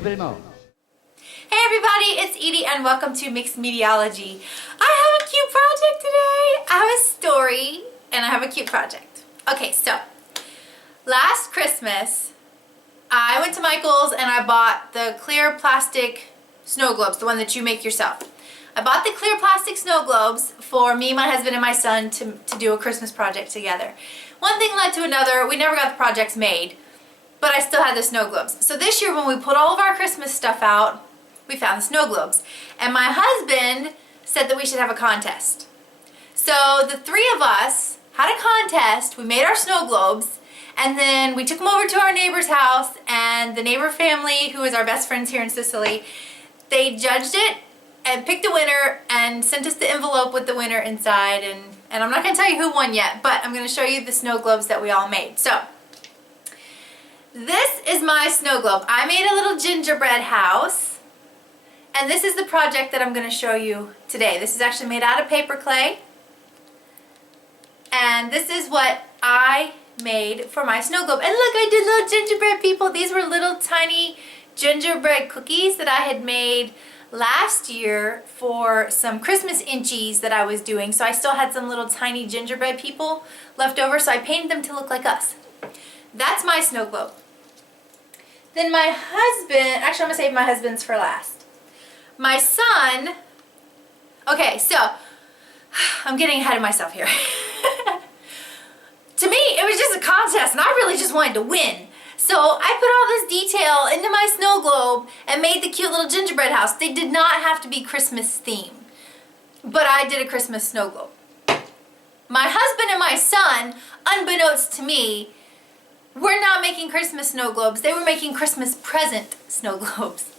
you very much. Hey everybody, it's Edie and welcome to Mixed Mediology. I have a cute project today. I have a story and I have a cute project. Okay, so last Christmas I went to Michael's and I bought the clear plastic snow globes, the one that you make yourself. I bought the clear plastic snow globes for me, my husband, and my son to do a Christmas project together. One thing led to another. We never got the projects made, but I still had the snow globes. So this year when we put all of our Christmas stuff out, we found the snow globes. And my husband said that we should have a contest. So the three of us had a contest. We made our snow globes and then we took them over to our neighbor's house, and the neighbor family, who is our best friends here in Sicily, they judged it and picked a winner and sent us the envelope with the winner inside. And I'm not going to tell you who won yet, but I'm going to show you the snow globes that we all made. So this is my snow globe. I made a little gingerbread house, and this is the project that I'm going to show you today. This is actually made out of paper clay, and this is what I made for my snow globe. And look, I did little gingerbread people. These were little tiny gingerbread cookies that I had made last year for some Christmas inchies that I was doing. So I still had some little tiny gingerbread people left over, so I painted them to look like us. That's my snow globe. Then my husband, actually I'm going to save my husband's for last. My son, okay, so I'm getting ahead of myself here. To me, it was just a contest and I really just wanted to win. So I put all this detail into my snow globe and made the cute little gingerbread house. They did not have to be Christmas themed, but I did a Christmas snow globe. My husband and my son, unbeknownst to me, were not making Christmas snow globes. They were making Christmas present snow globes.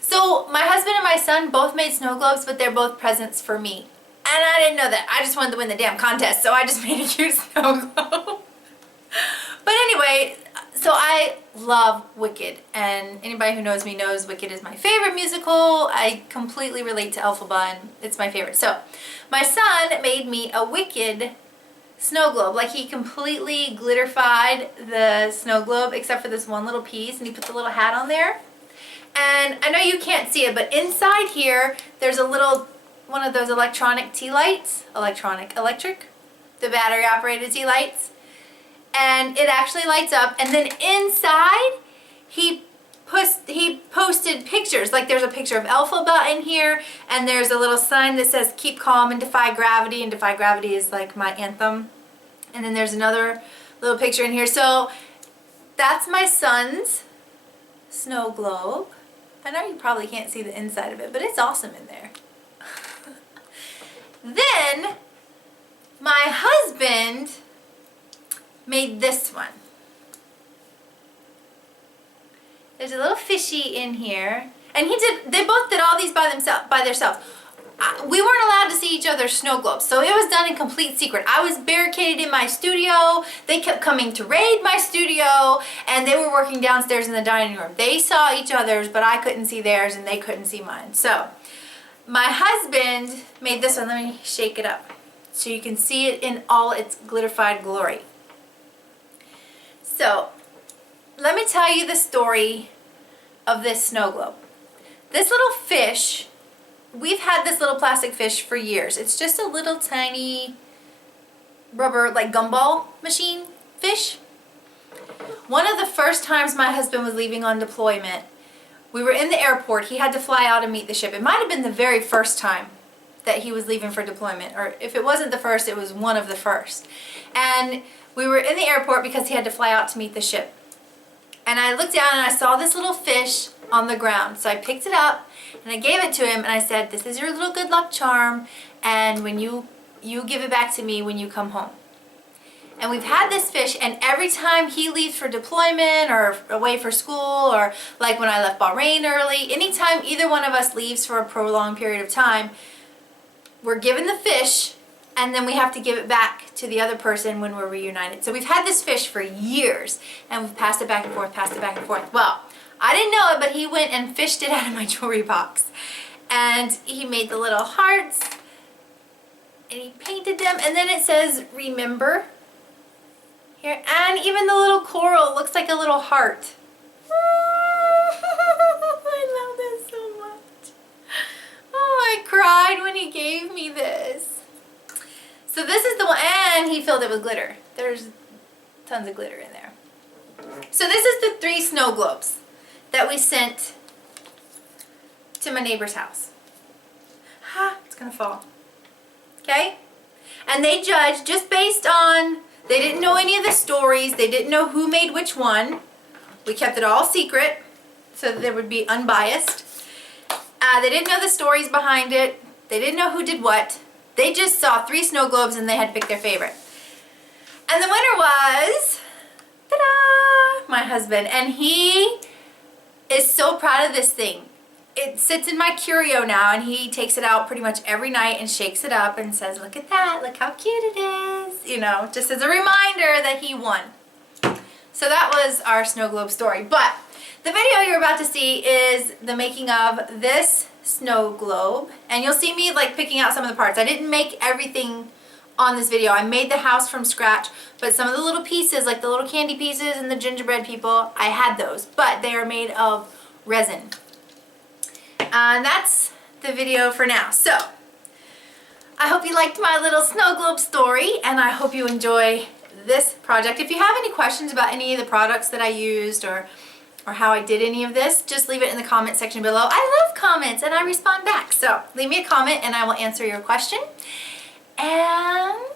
So my husband and my son both made snow globes, but they're both presents for me. And I didn't know that. I just wanted to win the damn contest, so I just made a cute snow globe. But anyway, so I love Wicked, and anybody who knows me knows Wicked is my favorite musical. I completely relate to Elphaba, and it's my favorite. So my son made me a Wicked snow globe. Like, he completely glitterified the snow globe except for this one little piece, and he put the little hat on there. And I know you can't see it, but inside here there's a little one of those electronic tea lights, electric, the battery operated tea lights, and it actually lights up. And then inside he posted pictures. Like, there's a picture of Elphaba in here, and there's a little sign that says keep calm and defy gravity, and defy gravity is like my anthem. And then there's another little picture in here. So that's my son's snow globe. I know you probably can't see the inside of it, but it's awesome in there. Then my husband made this one. There's a little fishy in here, and they both did all these by themselves. We weren't allowed to see each other's snow globes, so it was done in complete secret. I was barricaded in my studio. They kept coming to raid my studio, and they were working downstairs in the dining room. They saw each other's, but I couldn't see theirs, and they couldn't see mine. So my husband made this one. Let me shake it up so you can see it in all its glitterified glory. So let me tell you the story of this snow globe. This little fish, we've had this little plastic fish for years. It's just a little tiny rubber, like gumball machine fish. One of the first times my husband was leaving on deployment, we were in the airport. He had to fly out and meet the ship. It might have been the very first time that he was leaving for deployment, or if it wasn't the first, it was one of the first. And we were in the airport because he had to fly out to meet the ship. And I looked down and I saw this little fish on the ground. So I picked it up and I gave it to him, and I said, this is your little good luck charm, and when you give it back to me when you come home. And we've had this fish, and every time he leaves for deployment or away for school, or like when I left Bahrain early, anytime either one of us leaves for a prolonged period of time, we're given the fish, and then we have to give it back to the other person when we're reunited. So we've had this fish for years, and we've passed it back and forth, passed it back and forth. Well, I didn't know it, but he went and fished it out of my jewelry box. And he made the little hearts, and he painted them, and then it says, remember. Here, and even the little coral looks like a little heart. So this is the one, and he filled it with glitter. There's tons of glitter in there. So this is the 3 snow globes that we sent to my neighbor's house. It's gonna fall. Okay? And they judged just based on, they didn't know any of the stories, they didn't know who made which one. We kept it all secret so that there would be unbiased. They didn't know the stories behind it. They didn't know who did what. They just saw 3 snow globes and they had to pick their favorite. And the winner was, ta-da, my husband. And he is so proud of this thing. It sits in my curio now, and he takes it out pretty much every night and shakes it up and says, look at that, look how cute it is. You know, just as a reminder that he won. So that was our snow globe story. But the video you're about to see is the making of this snow globe. And you'll see me like picking out some of the parts. I didn't make everything on this video. I made the house from scratch, but some of the little pieces, like the little candy pieces and the gingerbread people, I had those. But they are made of resin. And that's the video for now. So, I hope you liked my little snow globe story, and I hope you enjoy this project. If you have any questions about any of the products that I used or how I did any of this, just leave it in the comment section below. I love comments and I respond back. So, leave me a comment and I will answer your question. And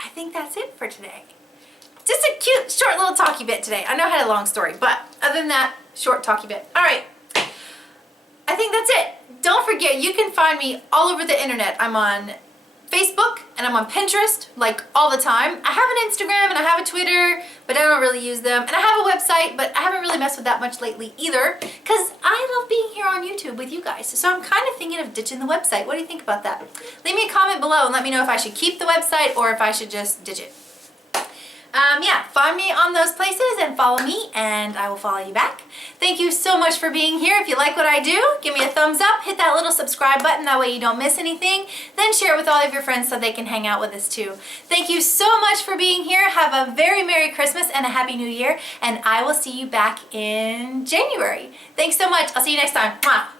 I think that's it for today. Just a cute, short little talky bit today. I know I had a long story, but other than that, short talky bit. All right. I think that's it. Don't forget, you can find me all over the internet. I'm on Facebook and I'm on Pinterest, like all the time. I have an Instagram and I have a Twitter, but I don't really use them. And I have a website, but I haven't really messed with that much lately either, because I love being here on YouTube with you guys. So I'm kind of thinking of ditching the website. What do you think about that? Leave me a comment below and let me know if I should keep the website or if I should just ditch it. Yeah, find me on those places and follow me, and I will follow you back. Thank you so much for being here. If you like what I do, give me a thumbs up, hit that little subscribe button, that way you don't miss anything. Then share it with all of your friends so they can hang out with us too. Thank you so much for being here. Have a very Merry Christmas and a Happy New Year, and I will see you back in January. Thanks so much. I'll see you next time. Mwah.